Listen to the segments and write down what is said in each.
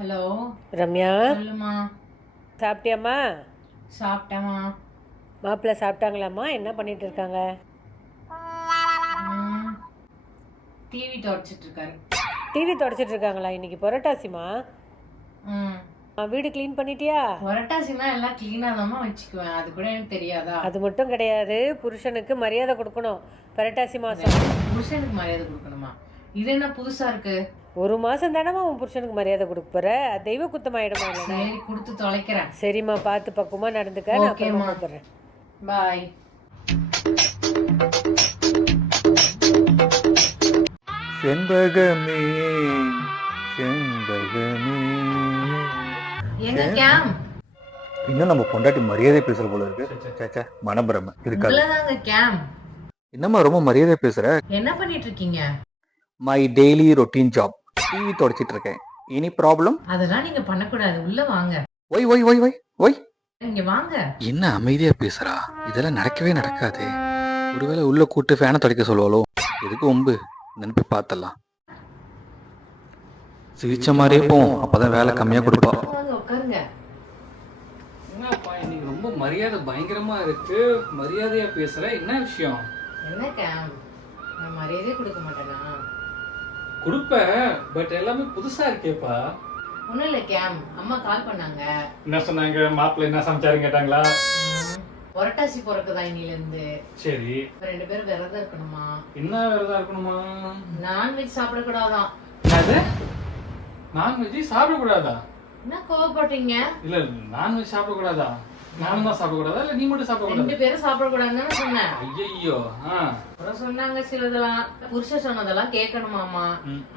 Hello Ramya, சொல்லுமா. சாப்பிட்டியாம்மா? சாப்பிட்டேம்மா. மாப்பிள்ளை சாப்பிட்டாங்களாம்மா? என்ன பண்ணிட்டு இருக்காங்க? டிவி தொடச்சிட்டு இருக்காரு. டிவி தொடச்சிட்டு இருக்காங்களா? இன்னைக்கு புரட்டாசிமா. வீடு க்ளீன் பண்ணிட்டியா? புரட்டாசினா எல்லாம் க்ளீனாக தான் வச்சுக்குவேன். அது கூட எனக்கு தெரியாதா? அது மட்டும் கிடையாது, புருஷனுக்கு மரியாதை கொடுக்கணும். புரட்டாசி மாசம் புருஷனுக்கு மரியாதை கொடுக்கணுமா? இது என்ன புதுசா இருக்கு? ஒரு மாசம் தானமா உன் புருஷனுக்கு மரியாதை கொடுக்க போற? தெய்வ குத்தமாயிடுமா? சரி, கொடுத்து தொலைக்கிறேன். சரிம்மா, பார்த்து பக்குவமா நடந்துக்க. நான் அப்புறமா கூப்பிடுறேன். பாய். செண்பகமே செண்பகமே. எங்க கேம்? இன்னும் நம்ம பொண்டாட்டி மரியாதை பேசுற போல இருக்கு. சேச்சா, மனபரம இருக்காது. உள்ளதாங்க கேம். என்னம்மா ரொம்ப மரியாதை பேசுற? என்ன பண்ணிட்டு இருக்கீங்க? My daily routine job. TV தொடச்சிட்டு இருக்கேன். Any problem? அதெல்லாம் நீங்க பண்ணக்கூடாது. உள்ள வாங்க. Why why why why why. இங்க வாங்க. என்ன அமைதியா பேசுறா? இதெல்லாம் நடக்கவே நடக்காது. ஒருவேளை உள்ள கூட்டு ஃபேனை தொடக்க சொல்லுவாளோ? எதுக்கு ஒம்பு? நினைப்பு பார்த்தலாம். சிரிச்ச மாதிரியே போவோம், அப்பதான் வேலை கம்மியா கொடுப்பா. வாங்க, உட்காருங்க. என்னப்பா இன்னைக்கு ரொம்ப மரியாதை பயங்கரமா இருக்கு. மரியாதையா பேசுற, என்ன விஷயம்? என்ன கேம்? நான் மரியாதையே கொடுக்க மாட்டேனா? கொடுப்ப, பட் எல்லாமே புதுசா இருக்கேப்பா. ஒண்ணும் இல்ல கேம். அம்மா கால் பண்ணாங்க. என்ன சொன்னாங்க? மாப்பிள்ளை என்ன சமைச்சாருன்னு கேட்டாங்களா? புரட்டாசி பிறக்குதா இன்னில இருந்து. சரி, 2 பேரும் விரதம் இருக்கணுமா? என்ன விரதம் இருக்கணுமா? நான்வெஜ் சாப்பிடக்கூடாதான். என்னது? நான்வெஜ் சாப்பிடக்கூடாதா? என்ன கோவப்படுறீங்க? இல்ல, நான்வெஜ் சாப்பிடக்கூடாதா? நானும் தான் சாப்பிடக்கூடாதா இல்ல நீ மட்டும் சாப்பிடக்கூடாது? 2 பேரும் சாப்பிடக்கூடாதுன்னு சொன்னேன். ஐயோ. அப்புறம் சொன்னாங்க சிலதெல்லாம். புருஷ சொன்னதெல்லாம் கேட்கணுமாமா.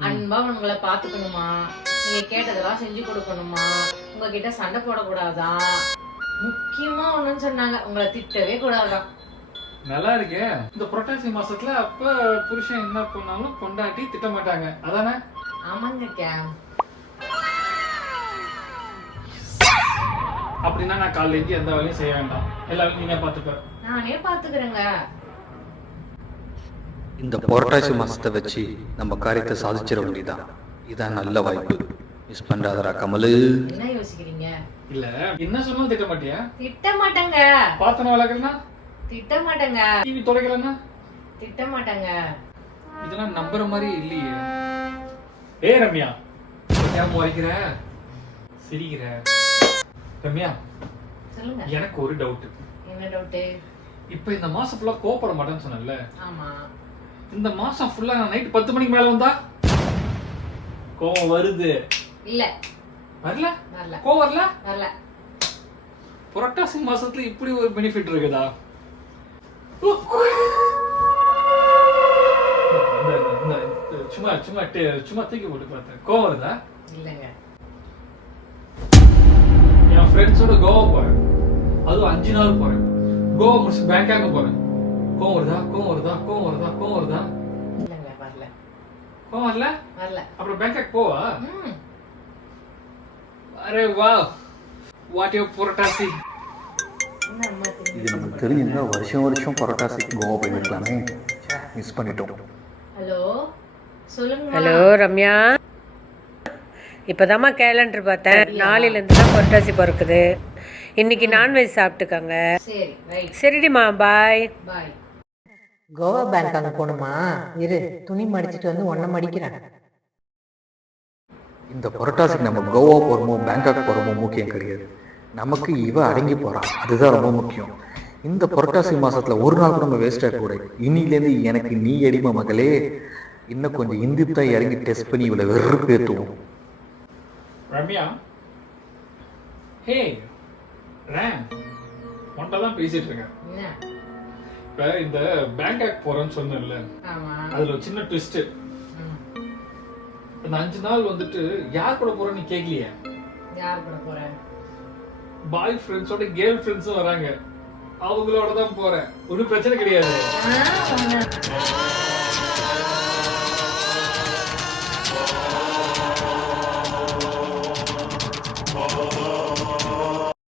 அன்பா உங்களை பாத்துக்கணுமா. நீங்க கேட்டதெல்லாம் செஞ்சு கொடுக்கணுமா. உங்ககிட்ட சண்டை போடக்கூடாதா. முக்கியமா ஒண்ணுன்னு சொன்னாங்க, உங்களை திட்டவே கூடாதான். நல்லா இருக்கே. இந்த புரட்டாசி மாசத்துல அப்ப புருஷன் என்ன பண்ணாலும் பொண்டாட்டி திட்ட மாட்டாங்க, அதானே? ஆமாங்க கேம். அப்படின்னா நான் காலையில இருந்து எந்த வேலையும் செய்ய வேண்டாம், எல்லா வேலையும் நீங்க பாத்துப்ப. நானே பாத்துக்கிறேங்க. இந்த புரட்டாசி மாசத்தை வச்சு நம்ம காரியத்தை சாதிச்சிட வேண்டியதான். இதான் நல்ல வாய்ப்பு. மிஸ் பண்றாதரா கமலு. என்ன யோசிக்கிறீங்க? இல்ல, என்ன சொன்னாலும் திட்ட மாட்டியா? திட்ட மாட்டேங்க. பாத்திரம் விளக்குறனா திட்ட மாட்டேங்க. டிவி துடைக்கலன்னா திட்ட மாட்டேங்க. இதெல்லாம் நம்புற மாதிரி இல்லையே. ஏ ரம்யா, ஏன் முறைக்கிற சிரிக்கிற? ரம்யா, சொல்லுங்க. எனக்கு ஒரு டவுட். என்ன டவுட்? இப்ப இந்த மாசம் ஃபுல்லா கோபப்பட மாட்டேன்னு சொன்னல. ஆமா. இந்த மாசம் ஃபுல்லா நான் நைட் 10 மணிக்கு மேல வந்தா கோவம் வருது இல்ல. வரல? வரல. கோவம் வரல? வரல. புரட்டாசி மாசத்துல இப்படி ஒரு பெனிஃபிட் இருக்குதா? சும்மா சும்மா சும்மா தூக்கி போட்டு பார்த்தேன். கோவம் வருதா? இல்லங்க. என் ஃப்ரெண்ட்ஸோட கோவா போறேன், அதுவும் 5 நாள் போறேன். கோவா முடிச்சு பேங்காக் போறேன். கோவம் வருதா? கோவம் வருதா? கோவம் வருதா? கோவம் வருதா? இல்லங்க, வரல. கோவம் வரல? வரல. அப்புறம் பேங்காக் போவா? அரே வா, வாட் யூ புரட்டாசி. இது நமக்கு தெரிஞ்சிருந்தா வருஷம் வருஷம் புரட்டாசிக்கு கோவா போயிருக்கலாமே. மிஸ் பண்ணிட்டோம். ஹலோ, சொல்லுங்க. ஹலோ ரம்யா, இப்பதாம்மா கேலண்டர் பார்த்தேன். நாளையிலேருந்து தான் புரட்டாசி பிறக்குது. இன்னைக்கு நான்வெஜ் சாப்பிட்டுக்காங்க. சரி, ரைட். சரிடிமா, பாய். பாய். கோவா பேங்காக் போகணுமா? இரு, துணி மடிச்சிட்டு வந்து ஒன்றை மடிக்கிறேன். இந்த புரட்டாசிக்கு நம்ம கோவா போகிறோமோ பேங்காக் போகிறோமோ முக்கியம் கிடையாது. நமக்கு இவ அடங்கி போகிறான், அதுதான் ரொம்ப முக்கியம். இந்த புரட்டாசி மாசத்துல ஒரு நாள் கூட நம்ம வேஸ்ட் ஆகக்கூடாது. இன்னிலேருந்து எனக்கு நீ அடிமை மகளே. இன்னும் கொஞ்சம் இந்திப்தா இறங்கி டெஸ்ட் பண்ணி இவளை வெறுப்பேற்றுவோம். ரம்யா, ஹே ரேம், ஒன்றாதான் பேசிட்டு இருக்கேன். என்ன? இப்ப இந்த பேங்காக் போறேன்னு சொன்னேன்ல, ஆமா. அதுல ஒரு சின்ன ட்விஸ்ட். அந்த 5 நாள் வந்துட்டு யார் கூட போறேன்னு நீ கேட்கலையே. யார் கூட போற? பாய் ஃப்ரெண்ட்ஸோட கேர்ள் ஃப்ரெண்ட்ஸும் வராங்க, அவங்களோட தான் போறேன். ஒன்றும் பிரச்சனை கிடையாது.